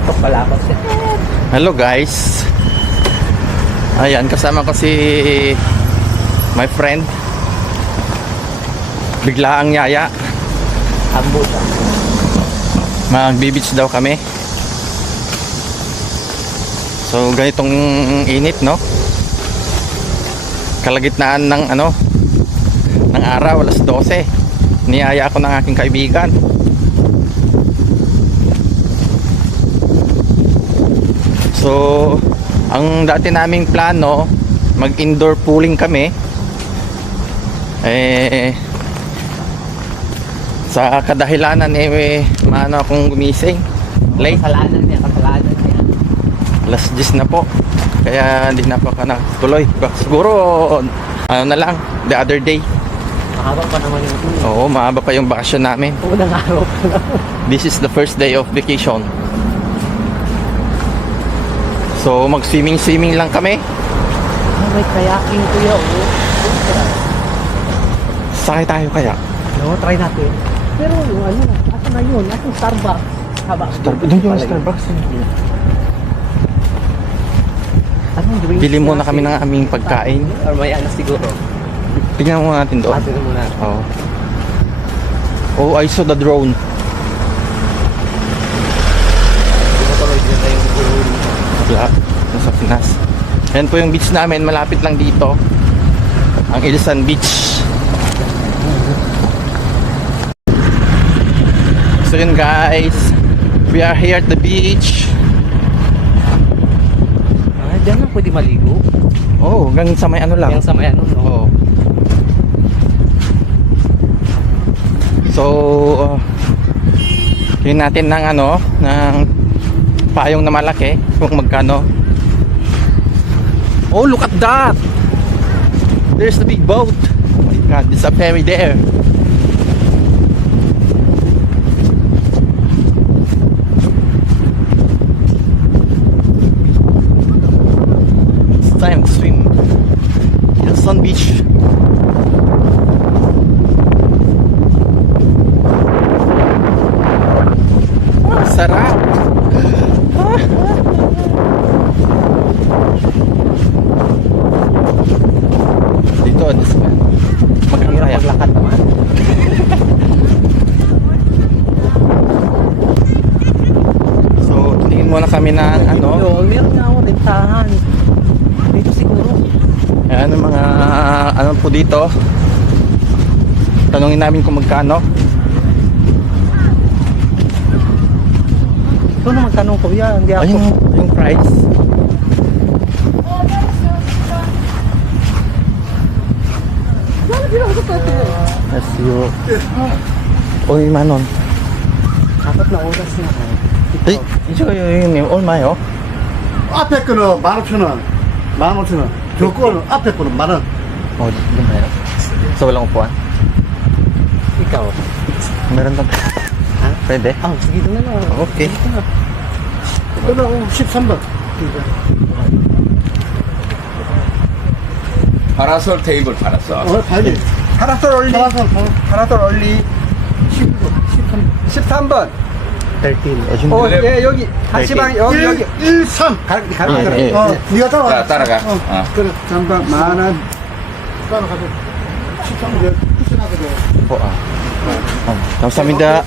TikTok pala ako. Hello guys. Ayan, kasama ko si my friend. Bigla ang yaya. Ambot. Magbe-beach daw kami. So ganitong init, no? Kalagitnaan ng ng araw, alas 12. Niyaya ako ng aking kaibigan. So ang dati naming plano, mag-indoor pooling kami. Sa kadahilanan maano akong gumising late. Kasalanan niya. Alas 10 na po. Kaya hindi na pa natuloy. Siguro na lang the other day. Mahaba pa naman yung Oo, mahaba pa yung bakasyon namin. unang araw pa lang. This is the first day of vacation. So mag-swimming lang kami. May kayaking kuya. Sakay tayo kaya? No, try natin. Pero yung asa na yun? Asong Starbucks? Doon yung Starbucks. Anong drinks? Bili muna kami ng aming pagkain. Or may siguro. Tingnan muna natin doon. Tingnan muna. Oh. Oh, I saw the drone. Tuloy din na yung drone. Wala, nasa Pinas. Yan po yung beach namin, malapit lang dito. Ang Ilsan Beach. So yun guys, we are here at the beach. Diyan lang pwede maligo. Oh, hanggang sa may lang. Yung sa may no? Oo. So, yun natin ng ng payong na malaki kung magkano. Oh, look at that! There's the big boat. Oh my God, there's a ferry there. It's time to swim in Sun Beach. Sarap! Dito, magkano kaya? Maglakad naman. So, tingin muna kami ng Meron nga ako rentahan. Dito siguro. ayan ang mga po dito. Tanungin namin kung magkano. Ito naman tanong ko yan. Hindi ako. Ayun yung price. As you Oy, manon. Dapat na oras na. Ay, 이거 여기 얼마요? 앞에 거는 15,000원, 15,000원. 저 거는 앞에 거는 10,000원. Doon tayo. So, walang upuan? Ikaw. Meron doon. Ha? Pwede? Sige doon na lang. Okay. 그거는 13번. 파라솔 테이블 팔았어. 달리. 파라솔 올리, 파라솔 올리 13번. 13. 어, 예, 여기 한시방 여기 13. 예, 예. 네가 따라가. 자, 따라가. 그래, 잠깐 만원. 따라가자. 13번 쿠션하거든. 감사합니다.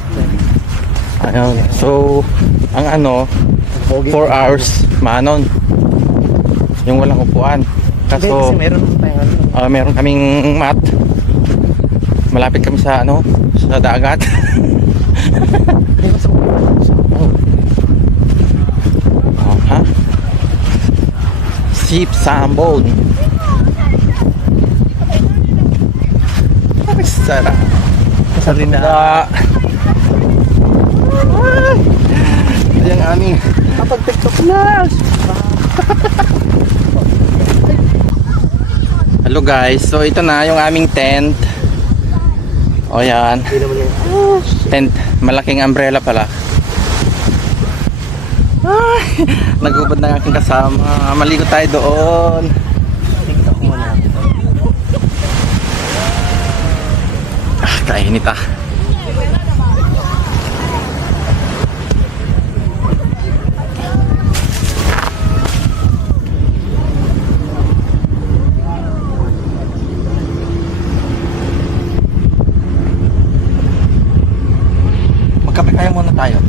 Ayun. So, ang 4 hours, manon. Yung walang upuan. Kasi Kaso, meron pa yung meron kaming mat. Malapit kami sa sa dagat. Ha? Sip Sambon. Ay, sarap. Sabi na. Ito yung aming Kapag TikTok na. Hello guys, so ito na yung aming tent. O yan, Hindi naman yung tent, malaking umbrella pala. Ay, nagubad na aking kasama. Maligo tayo doon. TikTok mo na. Kainit ah. Magkape kaya muna tayo.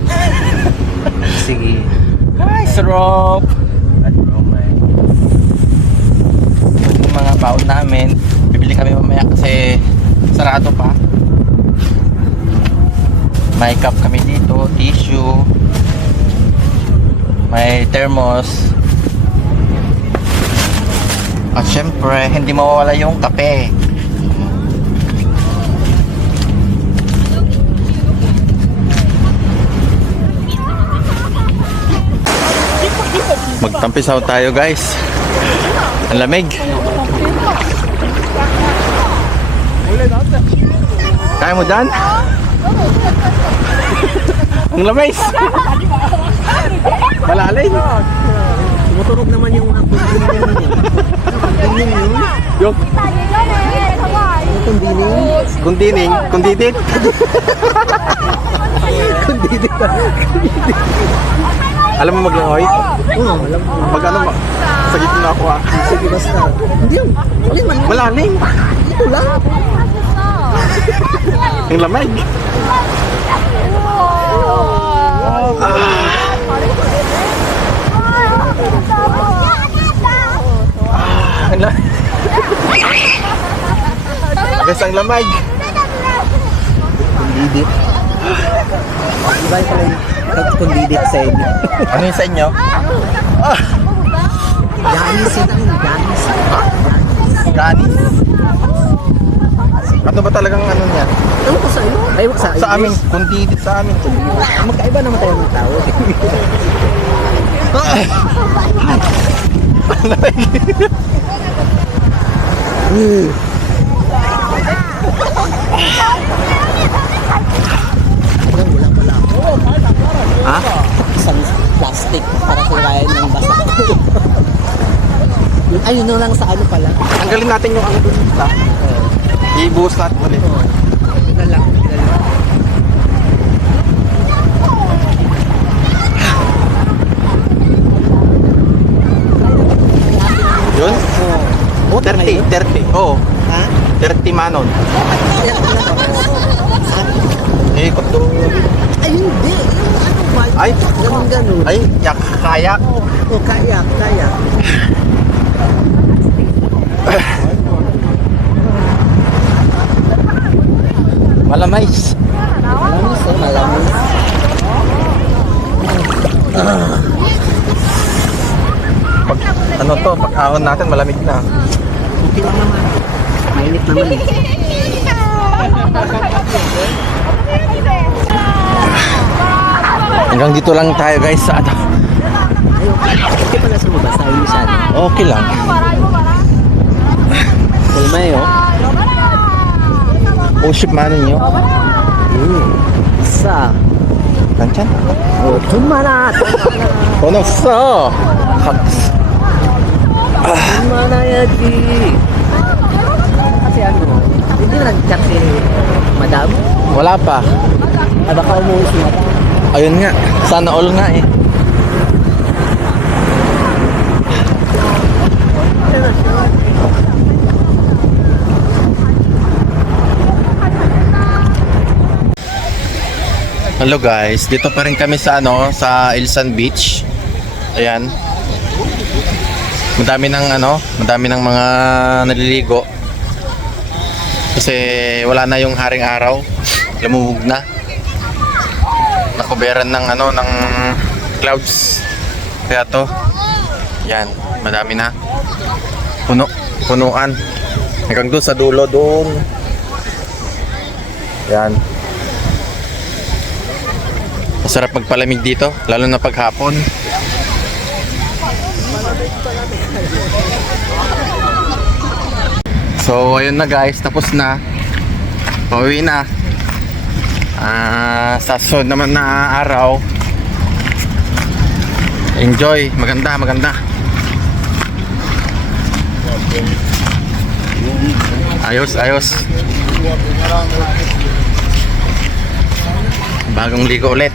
Sige. Hi, sarap! Yung mga baon namin, bibili kami mamaya kasi sarado pa. May cup kami dito, tissue, may thermos. At syempre, hindi mawawala yung kape. Magtampisaw tayo guys. Ang lamig. Kaya mo dyan? Ang lamig. Malalim. Tumutunog naman yung Yung kundining. Kundidit. Alam mo maglangoy? Oo, alam ko. Pag ano, sa gitna ako ah. Sige, basta. Hindi yun. Malalim. Ito lang. Ang lamig. Ang lamig. Guys, ang lamig. Kundidit. Iba yung pala yung kundidit sa inyo. Ano yung sa inyo? Ganis yun ang ganis. Ganis. Ano ba talagang ano niya? Ano ko sa iyo? Ay, sa Sa amin, kundidit sa amin. Magkaiba naman tayo ng tao. Wala pala. Ha? Isang plastic para sirayan ng basa. Yun, ayun na lang sa ano pala. Tanggalin natin yung ano dun. Ibuhos natin ulit. Tignan lang. Yun? Oh, 30. Oo. Ha? 30 manon. Ikot doon. Ay, hindi. Yung ano, Ay. ganun. Ay, kayak. Oh, kayak. Malamais. Malamis. Pag, ano to, pag ahon natin, malamig na. Okay lang naman. Mainit naman eh. Hanggang dito lang tayo guys sa ano. Okay pala sa mga sa inyo sana. Okay lang. Kulmay oh. Puship manon nyo. Isa. Tanchan. Oh, tumana. Ano sa? Tumana yadi. Kasi ano, hindi na nag-chat si Madam. Wala pa. Ay baka umuwi si Madam. Ayun nga. Sana all nga eh. Hello guys, dito pa rin kami sa ano, sa Ilsan Beach. Ayan. Madami ng mga naliligo. Kasi wala na yung haring araw. Lumubog na. Nakuberan ng ng clouds. Kaya to. Yan, madami na. Punuan. Hanggang doon sa dulo doon. Yan. Masarap magpalamig dito, lalo na paghapon. So ayun na guys, tapos na. Pauwi na. Sa sunod naman na araw. Enjoy, maganda. Ayos. Bagong ligo ulit.